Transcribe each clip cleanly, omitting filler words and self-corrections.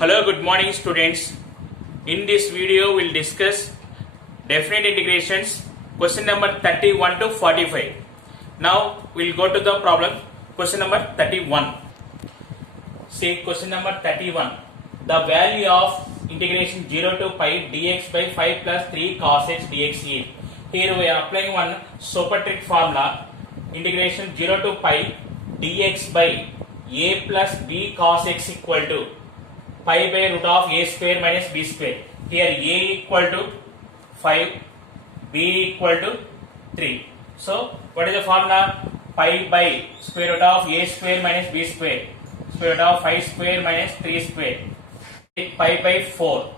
Hello, good morning students. In this video we'll discuss definite integrations question number 31 to 45. Now we'll go to the problem question number 31. See question number 31. The value of integration 0 to pi dx by 5 plus 3 cos x dx is. Here we are applying one super trick formula. Integration 0 to pi dx by a plus b cos x equal to pi by root of a square minus b square. Here a equal to 5, b equal to 3. So what is the formula? Pi by square root of a square minus b square, square root of 5 square minus 3 square, pi by 4.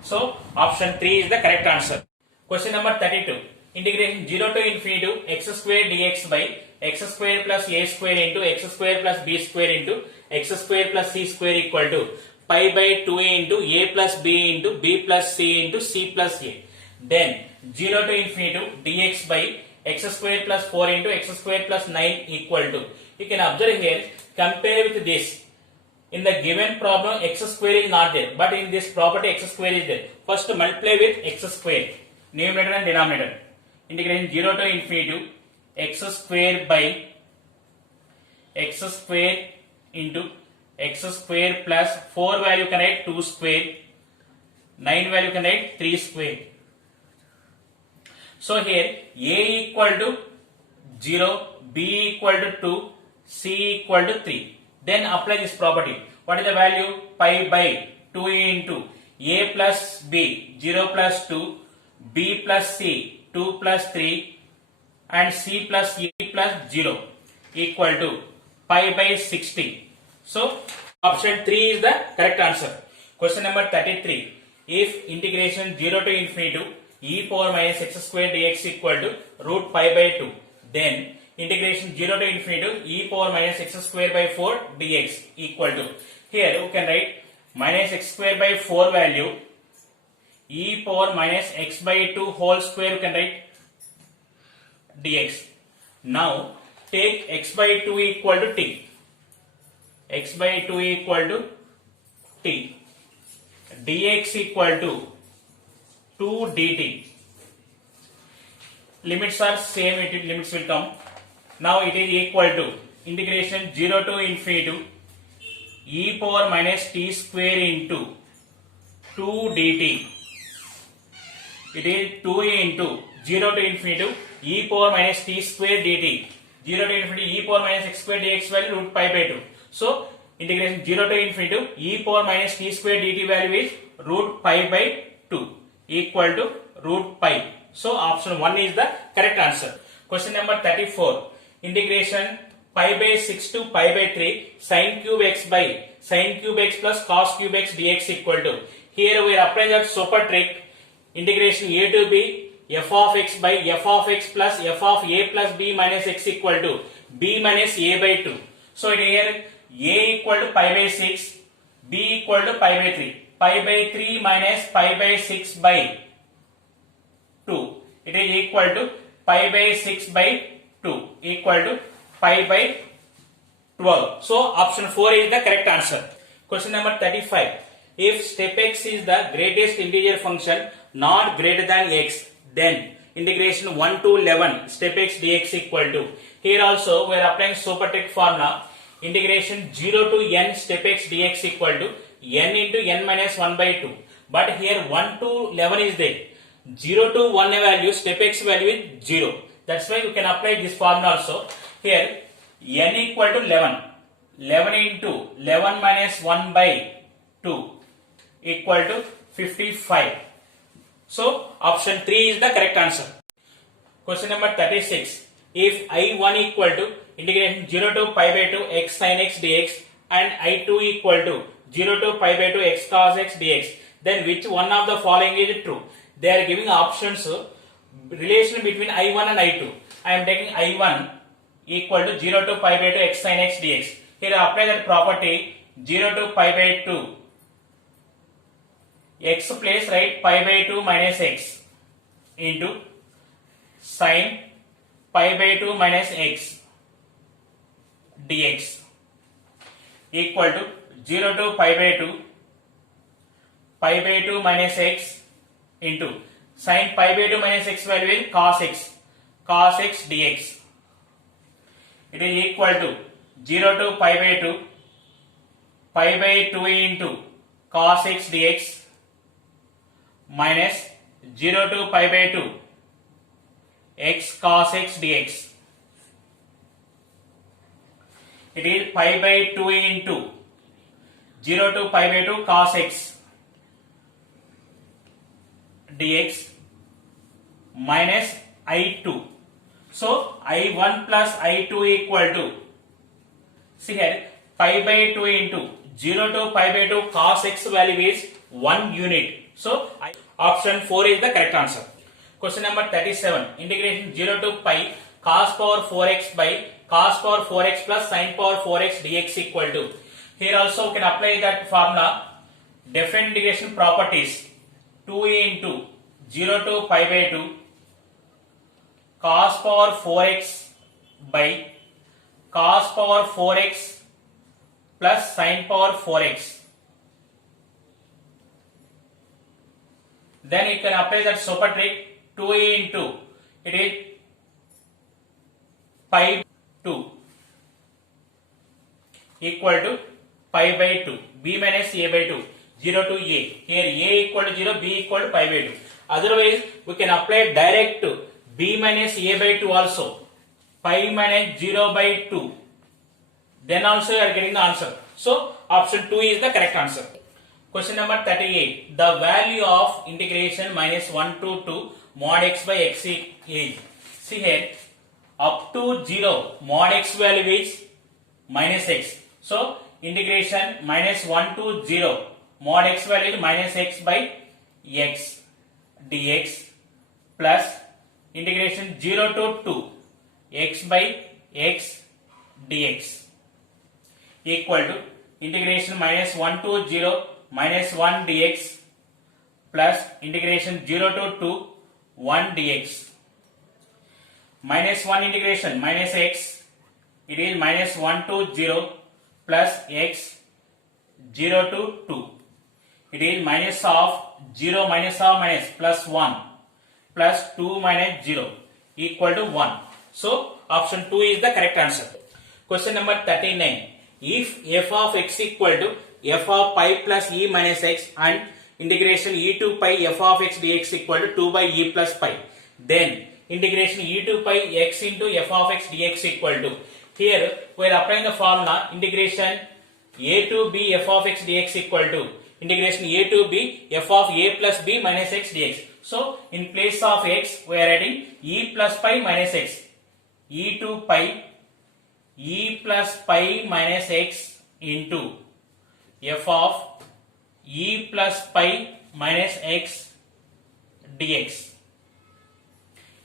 So option 3 is the correct answer. Question number 32. Integration 0 to infinity to x square dx by x square plus a square into x square plus b square into x square plus c square equal to pi by 2a into a plus b into b plus c into c plus a. Then 0 to infinity to dx by x square plus 4 into x square plus 9 equal to. You can observe here, compare with this. In the given problem x square is not there, but in this property x square is there. First multiply with x square, numerator and denominator. Integration 0 to infinity to x square by x square into x square plus 4 value can write 2 square, 9 value can write 3 square. So here a equal to 0, b equal to 2, c equal to 3. Then apply this property. What is the value? Pi by 2 into a plus b, 0 plus 2, b plus c, 2 plus 3 and c plus a plus 0 equal to pi by 60. So option 3 is the correct answer. Question number 33. If integration 0 to infinity to e power minus x square dx equal to root pi by 2, then integration 0 to infinity to e power minus x square by 4 dx equal to. Here you can write minus x square by 4 value, e power minus x by 2 whole square you can write dx. Now take x by 2 equal to t. X by 2 equal to t. Dx equal to 2 dt. Limits are same, limits will come. Now it is equal to integration 0 to infinity to e power minus t square into 2 dt. It is 2 into 0 to infinity to e power minus t square dt. 0 to infinity e power minus x square dx value root pi by 2. So integration 0 to infinity to e power minus t square dt value is root pi by 2 equal to root pi. So option 1 is the correct answer. Question number 34. Integration pi by 6 to pi by 3 sin cube x by sin cube x plus cos cube x dx equal to. Here we are applying that super trick. Integration a to b f of x by f of x plus f of a plus b minus x equal to b minus a by 2. So here a equal to pi by 6, b equal to pi by 3. Pi by 3 minus pi by 6 by 2. It is equal to pi by 6 by 2 equal to pi by 12. So option 4 is the correct answer. Question number 35. If step x is the greatest integer function not greater than x, then integration 1 to 11 step x dx equal to. Here also we are applying super trick formula. Integration 0 to n step x dx equal to n into n minus 1 by 2. But here 1 to 11 is there. 0 to 1 value, step x value is 0. That's why you can apply this formula also. Here n equal to 11. 11 into 11 minus 1 by 2 equal to 55. So option 3 is the correct answer. Question number 36. If I1 equal to integration 0 to pi by 2 x sin x dx and I2 equal to 0 to pi by 2 x cos x dx, then which one of the following is true? They are giving options, relation between I1 and I2. I am taking I1 equal to 0 to pi by 2 x sin x dx. Here I apply that property 0 to pi by 2 x place write pi by 2 minus x into sin pi by 2 minus x dx equal to 0 to pi by 2 pi by 2 minus x into sin pi by 2 minus x value is cos x dx. It is equal to 0 to pi by 2 into cos x dx minus 0 to pi by 2 x cos x dx. It is pi by 2 into 0 to pi by 2 cos x dx minus I2. So I1 plus I2 equal to, see here, pi by 2 into 0 to pi by 2 cos x value is 1 unit. So option 4 is the correct answer. Question number 37. Integration 0 to pi cos power 4x by cos power 4x plus sin power 4x dx equal to. Here also we can apply that formula. Different integration properties. 2a into 0 to pi by 2 cos power 4x by cos power 4x plus sin power 4x. Then you can apply that super trick. 2a into, it is pi 2 equal to pi by 2, b minus a by 2, 0 to a. Here a equal to 0, b equal to pi by 2. Otherwise, we can apply direct to b minus a by 2 also, pi minus 0 by 2. Then also you are getting the answer. So option 2 is the correct answer. Question number 38. The value of integration minus 1 to 2 mod x by x is, see here, up to 0 mod x value is minus x. So integration minus 1 to 0 mod x value is minus x by x dx plus integration 0 to 2 x by x dx equal to integration minus 1 to 0 minus 1 dx plus integration 0 to 2 1 dx. Minus 1 integration minus x, it is minus 1 to 0 plus x 0 to 2. It is minus of 0 minus of minus plus 1 plus 2 minus 0 equal to 1. So option 2 is the correct answer. Question number 39. If f of x equal to f of pi plus e minus x and integration e to pi f of x dx equal to 2 by e plus pi, then integration e to pi x into f of x dx equal to, here we are applying the formula integration a to b f of x dx equal to integration a to b f of a plus b minus x dx. So in place of x we are adding e plus pi minus x, e to pi e plus pi minus x into f of e plus pi minus x dx.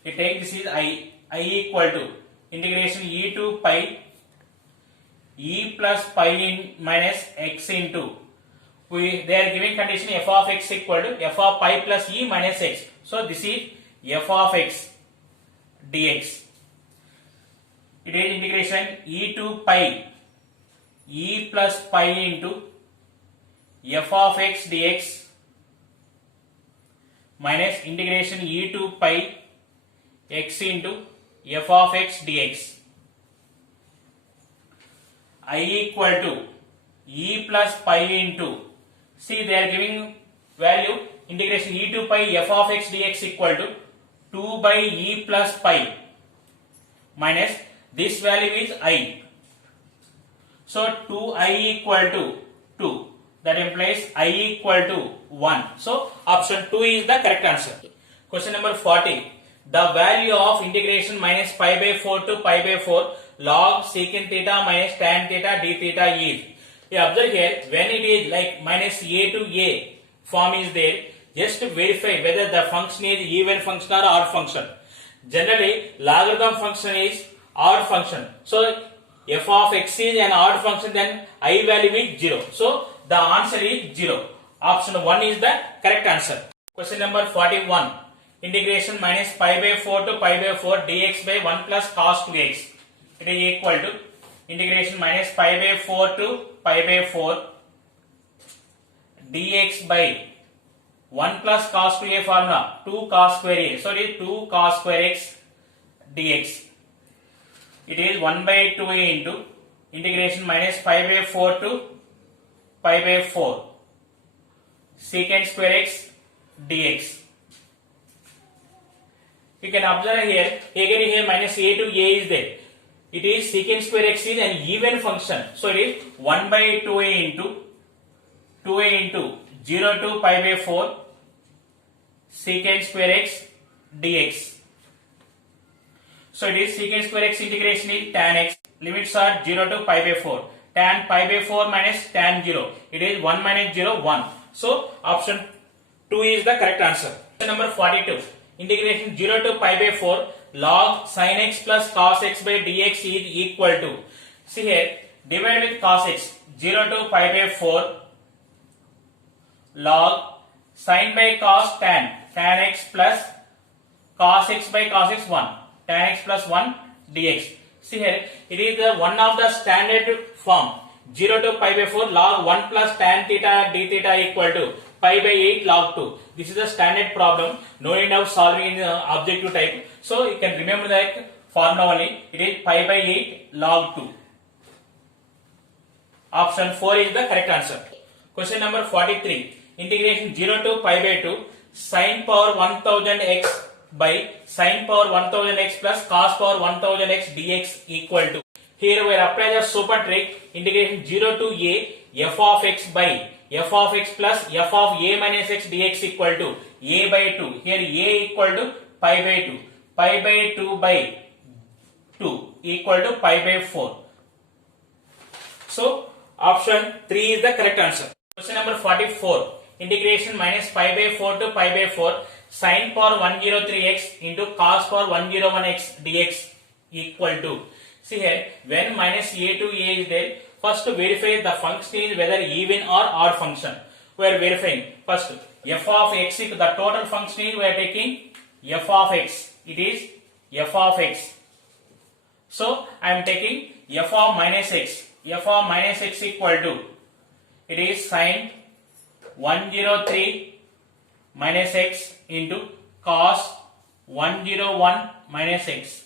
We take this is I equal to integration e to pi e plus pi in minus x into, they are giving condition f of x equal to f of pi plus e minus x. So this is f of x dx. It is integration e to pi e plus pi into f of x dx minus integration e to pi x into f of x dx. I equal to e plus pi into, see they are giving value integration e to pi f of x dx equal to 2 by e plus pi minus this value is I. So 2i equal to 2. That implies I equal to 1. So option 2 is the correct answer. Question number 40. The value of integration minus pi by 4 to pi by 4 log secant theta minus tan theta d theta is. You observe here, when it is like minus a to a form is there, just to verify whether the function is even function or odd function. Generally, logarithm function is odd function. So f of x is an odd function, then I value is 0. So the answer is 0. Option 1 is the correct answer. Question number 41. Integration minus pi by 4 to pi by 4 dx by 1 plus cos 2x. It is equal to integration minus pi by 4 to pi by 4 dx by 1 plus cos 2a formula, 2 cos square a. So it is 2 cos square x dx. It is 1 by 2a into integration minus pi by 4 to pi by 4 secant square x dx. You can observe here, again here minus a to a is there. It is secant square x is an even function. So it is 1 by 2a into 0 to pi by 4 secant square x dx. So it is secant square x integration is tan x. Limits are 0 to pi by 4. Tan pi by 4 minus tan 0. It is 1 minus 0, 1. So option 2 is the correct answer. Question number 42. Integration 0 to pi by 4 log sin x plus cos x by dx is equal to. See here, divide with cos x. 0 to pi by 4 log sin by cos tan x plus cos x by cos x 1 tan x plus 1 dx. See here, it is the one of the standard form. 0 to pi by 4 log 1 plus tan theta d theta equal to pi by 8 log 2. This is a standard problem. No need of solving in objective type. So you can remember that formula only. It is pi by 8 log 2. Option 4 is the correct answer. Question number 43. Integration 0 to pi by 2 sin power 1000 x by sin power 1000 x plus cos power 1000 x dx equal to. Here we are applying the super trick. Integration 0 to a f of x by f of x plus f of a minus x dx equal to a by 2. Here a equal to pi by 2. Pi by 2 by 2 equal to pi by 4. So option 3 is the correct answer. Question number 44. Integration minus pi by 4 to pi by 4 sin power 103x into cos power 101x dx equal to. See here, when minus a to a is there, first to verify the function is whether even or odd function. We are verifying. First, f of x, the total function is we are taking f of x. It is f of x. So I am taking f of minus x. F of minus x equal to, it is sin 103 minus x into cos 101 minus x.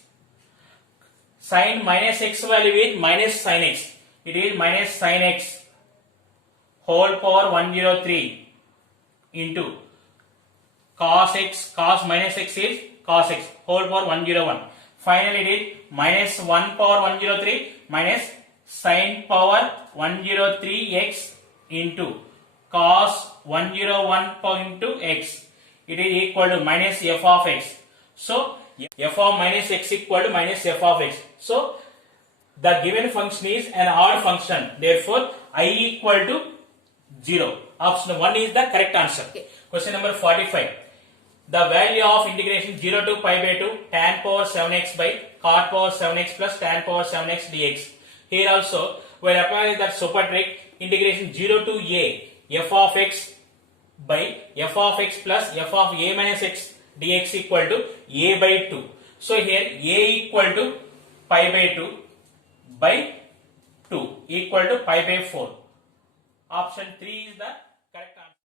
Sin minus x value is minus sin x. It is minus sin x whole power 103 into cos x, cos minus x is cos x whole power 101. Finally it is minus 1 power 103 minus sin power 103x into cos 101 into x. It is equal to minus f of x. So f of minus x equal to minus f of x. So the given function is an odd function. Therefore I equal to 0. Option 1 is the correct answer. Question number 45. The value of integration 0 to pi by 2 tan power 7x by cot power 7x plus tan power 7x dx. Here also we are applying that super trick. Integration 0 to a f of x by f of x plus f of a minus x dx equal to a by 2. So here a equal to pi by 2 by 2 equal to pi by 4. Option 3 is the correct answer.